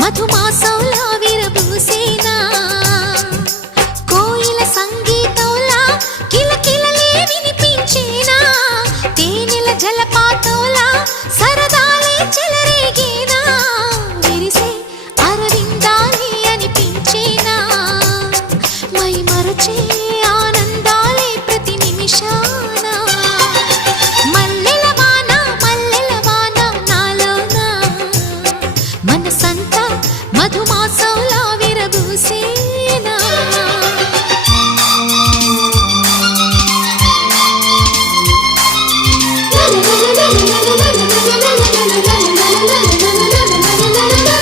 మధుమాసంలా విరబూసేనా కోయిల సంగీతంలా కిలకిలలే వినిపించేనా తేనెల జలపాతంలా సరదాలే చెలరేగేనా విరిసే అరవిందాలే అనిపించేనా మై మరచే ఆనందాలే ప్రతి నిమిషాన మల్లెల వాన నాలోన మనసంతా మధుమాసంలా విరబూసే